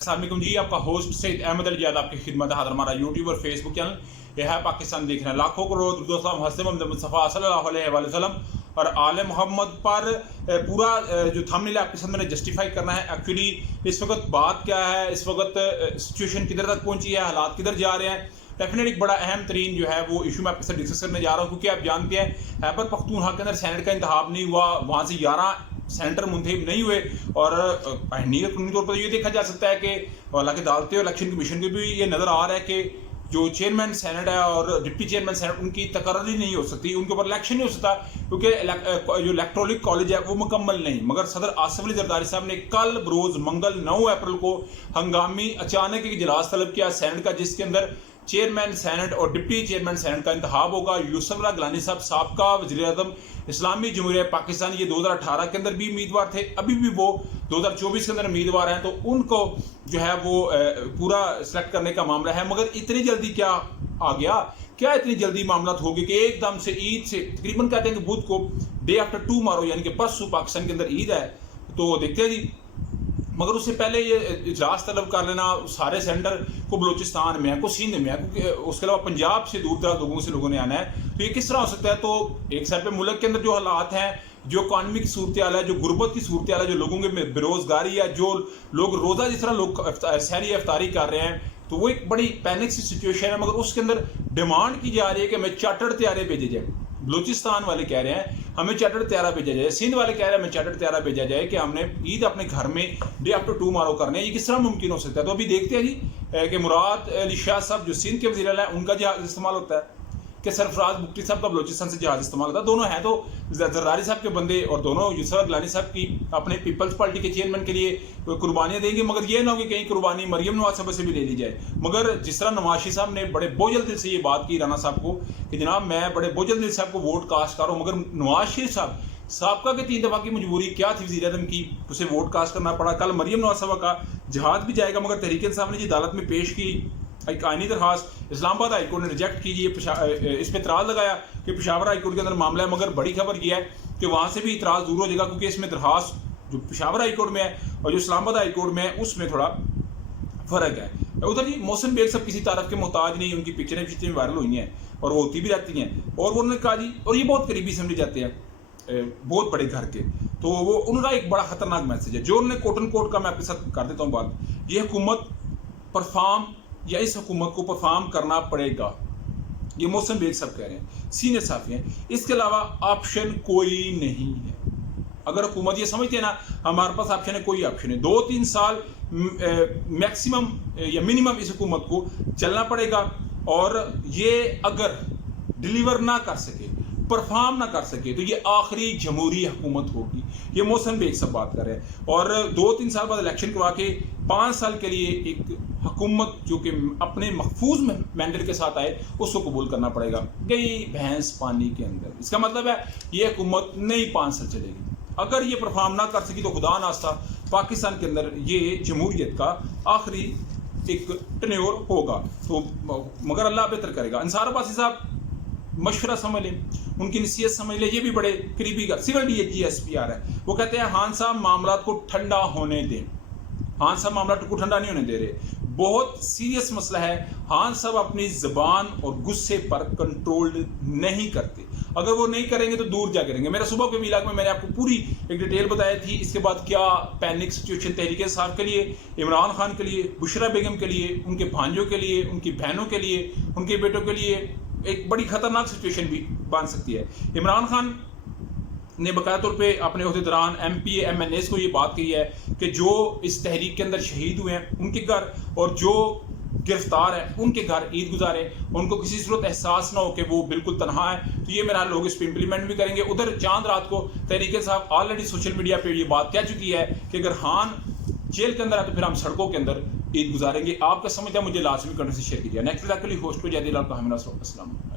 अस्सलामुअलैकुम जी, आपका होस्ट सईद अहमद अली जाद आपकी खिदमत है। हमारा यूट्यूब और फेसबुक चैनल यह है पाकिस्तान देख रहे हैं। लाखों करोड़ दुरूद हज़रत मोहम्मद मुस्तफ़ा सल्लल्लाहु अलैहि वसल्लम और आले मोहम्मद पर पूरा जो थंबनेल आपके साथ मैंने जस्टिफाई करना है। एक्चुअली इस वक्त बात क्या है, इस वक्त सिचुएशन किधर तक पहुंची है, हालात किधर जा रहे हैं। डेफिनेटली एक बड़ा अहम तरीन जो है वो इशू मैं आपके साथ डिस्कस करने जा रहा हूँ, क्योंकि आप जानते हैं खैबर पख्तूनख्वा के अंदर सेनेट का इंतखाब नहीं हुआ, वहाँ से 11 सेनेटर मुंतखब नहीं हुए। और कानूनी तौर पर ये देखा जा सकता है कि हालांकि अदालतें और इलेक्शन कमीशन को भी ये नज़र आ रहा है कि जो चेयरमैन सेनेट है और डिप्टी चेयरमैन सेनेट उनकी तकर्री नहीं हो सकती, उनके ऊपर इलेक्शन नहीं हो सकता, क्योंकि जो इलेक्ट्रॉनिक कॉलेज है वो मुकम्मल नहीं। मगर सदर आसिफ अली जरदारी साहब ने कल बरोज़ मंगल 9 अप्रैल को हंगामी अचानक एक इजलास तलब किया सेनेट का, जिसके अंदर चेयरमैन सेनेट और डिप्टी चेयरमैन सेनेट का इंतखाब होगा। यूसुफ गिलानी साहब साबका वज़ीर-ए-आज़म इस्लामी जमहूरिया पाकिस्तान, ये 2018 के अंदर भी उम्मीदवार थे, अभी भी वो 2024 के अंदर उम्मीदवार हैं, तो उनको जो है वो पूरा सेलेक्ट करने का मामला है। मगर इतनी जल्दी क्या आ गया, क्या इतनी जल्दी मामला हो गया कि एकदम से ईद से तकरीबन कहते हैं कि बुध को डे आफ्टर टुमारो यानी कि परसों पाकिस्तान के अंदर ईद है, तो देखते हैं जी। मगर उससे पहले ये इजलास तलब कर लेना सारे सेंटर को, बलूचिस्तान में है, को सिंध में है, क्योंकि उसके अलावा पंजाब से दूर दराज लोगों ने आना है, तो ये किस तरह हो सकता है। तो एक साइड पे मुल्क के अंदर जो हालात हैं, जो इकॉनमी की सूरत हाल है, जो गुर्बत की सूरत हाल है, जो लोगों के बेरोजगारी है, जो लोग रोज़ा जिस तरह लोग सहरी अफ्तारी कर रहे हैं, तो वो एक बड़ी पैनिक सी सिचुएशन है। मगर उसके अंदर डिमांड की जा रही है कि हमें चार्टर्ड तैयारे भेजे जाए। बलूचिस्तान वाले कह रहे हैं हमें चार्टर्ड तैयारा भेजा जाए, सिंध वाले कह रहे हैं हमें चार्टर्ड तैयारा भेजा जाए कि हमने ईद अपने घर में डे आफ्टर टुमारो करने हैं। ये किस तरह मुमकिन हो सकता है। तो अभी देखते हैं जी कि मुराद अली शाह साहब जो सिंध के वज़ीर आला हैं, उनका जहाज़ इस्तेमाल होता है, कि सरफराज बुगटी साहब का बलूचिस्तान से जहाज़ इस्तेमाल होता है। दोनों हैं तो जरदारी साहब के बंदे, और दोनों यूसुफ गिलानी साहब की अपने पीपल्स पार्टी के चेयरमैन के लिए कुर्बानियाँ देंगे। मगर ये ना हो कि कहीं कुर्बानी मरियम नवाज साहब से भी ले ली जाए। मगर जिस तरह नवाज साहब ने बड़े बोझल दिल से ये बात की राना साहब को कि जनाब मैं बड़े बोझल दिल से आपको वोट कास्ट कर रहा हूँ, मगर नवाज शरीफ साहब साबका के 3 दफ़ा की मजबूरी क्या थी वज़ीर-ए-आज़म की, उसे वोट कास्ट करना पड़ा। कल मरियम नवाज साहब का जहाज भी जाएगा, मगर तहरीक इंसाफ ने जी अदालत में पेश की एक आईनी दरखास्त, इस्लामाबाद हाई कोर्ट ने रिजेक्ट की। इस पर इतराज़ लगाया कि पेशावर हाई कोर्ट के अंदर मामला है। मगर बड़ी खबर यह है कि वहाँ से भी इतराज़ दूर हो जाएगा, क्योंकि इसमें दरखास्त जो पेशावर हाई कोर्ट में है और जो इस्लामाबाद हाई कोर्ट में है उसमें थोड़ा फ़र्क है। उधर जी मोहसिन बेग सब किसी तारफ के मोहताज नहीं, उनकी पिक्चरें पिक्चरें वायरल हुई हैं और वो होती भी रहती हैं। और उन्होंने कहा जी, और ये बहुत करीबी समझे जाते हैं बहुत बड़े घर के, तो वो उनका एक बड़ा खतरनाक मैसेज है जो उन्होंने कोट एंड कोट का मैं आपके साथ कर देता हूँ बात। ये हुकूमत परफॉर्म या इस हुकूमत को परफॉर्म करना पड़ेगा, ये मोहसिन बेग साहब कह रहे हैं, सीनियर साफी हैं। इसके अलावा ऑप्शन कोई नहीं है। अगर हुकूमत ये समझती है ना हमारे पास ऑप्शन है, कोई ऑप्शन है, 2-3 साल मैक्सिमम या मिनिमम इस हुकूमत को चलना पड़ेगा। और ये अगर डिलीवर ना कर सके, परफॉर्म ना कर सके, तो ये आखिरी जमहूरी हुकूमत होगी। ये मोहसिन बेग सब बात कर रहे हैं। और 2-3 साल बाद इलेक्शन करवा के 5 साल के लिए एक हुकूमत जो कि अपने महफूज मैंडेट के साथ आए उसको कबूल करना पड़ेगा। गई भैंस पानी के अंदर। इसका मतलब है ये हुकूमत नहीं 5 साल चलेगी। अगर ये परफॉर्म ना कर सकी तो खुदा नास्ता पाकिस्तान के अंदर ये जमहूरियत का आखिरी एक टेन्योर होगा। तो मगर अल्लाह बेहतर करेगा। अंसार अब्बासी साहब मशवरा समझ लें, उनकी नसीहत समझ लें, ये भी बड़े करीबी का सिविल DSPR है। वो कहते हैं खान साहब मामला को ठंडा होने दें। खान साहब मामला को ठंडा नहीं होने दे रहे, बहुत सीरियस मसला है। खान साहब अपनी ज़बान और गुस्से पर कंट्रोल नहीं करते। अगर वो नहीं करेंगे तो दूर जा करेंगे। मेरा सुबह के मीलाद में मैंने आपको पूरी एक डिटेल बताई थी। इसके बाद क्या पैनिक सिचुएशन तहरीक इंसाफ के लिए, इमरान खान के लिए, बुशरा बेगम के लिए, उनके भांजों के लिए, उनकी बहनों के लिए, उनके बेटों के लिए एक बड़ी खतरनाक सिचुएशन भी बन सकती है। इमरान खान ने बकायदा तौर पे अपने अहदेदारान MPA MNAs को ये बात कही है कि जो इस तहरीक के अंदर शहीद हुए हैं उनके घर और जो गिरफ्तार हैं उनके घर ईद गुजारें, उनको किसी सूरत एहसास ना हो कि वो बिल्कुल तनहा है। तो ये मेरा लोग इस पर इम्प्लीमेंट भी करेंगे। उधर चांद रात को तहरीक साहब ऑलरेडी सोशल मीडिया पे ये बात कह चुकी है कि अगर खान जेल के अंदर है तो फिर हम सड़कों के अंदर ईद गुजारेंगे। आपका समझ है मुझे लाजमी करने से शेयर कीजिए। नेक्स्ट होस्ट को जयदीलाल का।